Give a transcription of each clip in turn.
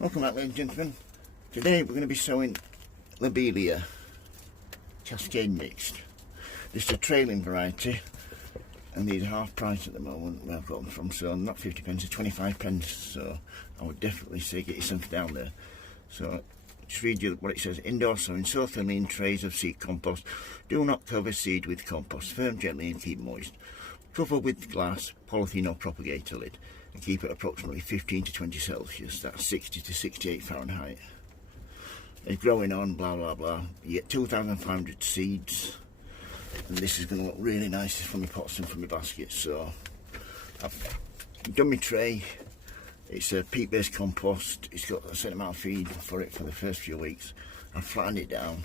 Welcome back, ladies and gentlemen. Today we're going to be sowing Lobelia Cascade Mixed. This is a trailing variety and these are half price at the moment where I've got them from, so not 50 pence, it's 25 pence, so I would definitely say get you something down there. So just read you what it says. Indoor sowing, sow thinly in trays of seed compost. Do not cover seed with compost. Firm gently and keep moist. Cover with glass, polythene or propagator lid and keep it approximately 15 to 20 Celsius. That's 60 to 68 Fahrenheit. It's growing on, blah blah blah. You get 2,500 seeds, and this is going to look really nice from my pots and from my baskets. So I've done my tray. It's a peat based compost. It's got a certain amount of feed for it for the first few weeks. I've flattened it down,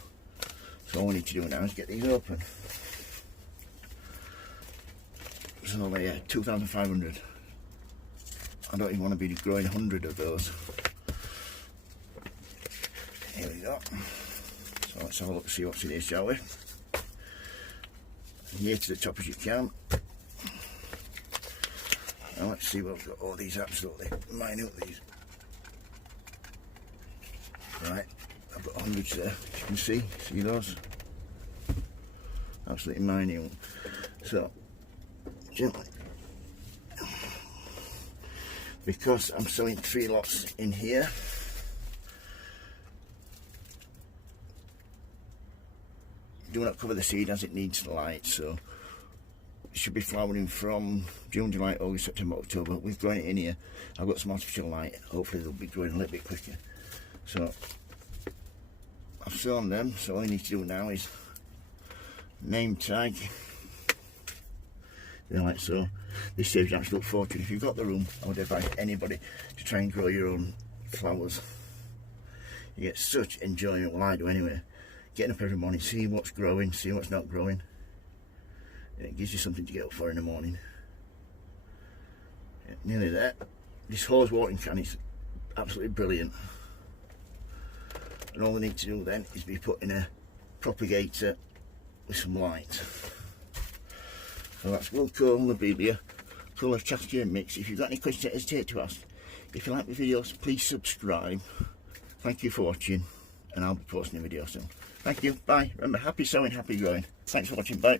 so all we need to do now is get these open. So yeah, 2,500. I don't even want to be growing 100 of those. Here we go. So let's have a look, see what's in here, shall we? Here to the top as you can. Now let's see what we've got. Oh, these absolutely minute, these. Right, I've got hundreds there, as you can see those? Absolutely minute. So, gently. Because I'm sowing 3 lots in here, do not cover the seed as it needs light, so it should be flowering from June, July, August, September, October. With growing it in here, I've got some artificial light. Hopefully they'll be growing a little bit quicker. So I've sown them, so all I need to do now is name tag. Like so. This saves an absolute fortune. If you've got the room, I would advise anybody to try and grow your own flowers. You get such enjoyment, well I do anyway, getting up every morning, seeing what's growing, seeing what's not growing, and it gives you something to get up for in the morning. Yeah, nearly there. This hose watering can is absolutely brilliant, and all we need to do then is be putting a propagator with some light. So that's Wilco Lobelia Colour Cascade Mix. If you've got any questions, don't hesitate to ask. If you like my videos, please subscribe. Thank you for watching, and I'll be posting a video soon. Thank you, bye. Remember, happy sowing, happy growing. Thanks for watching, bye.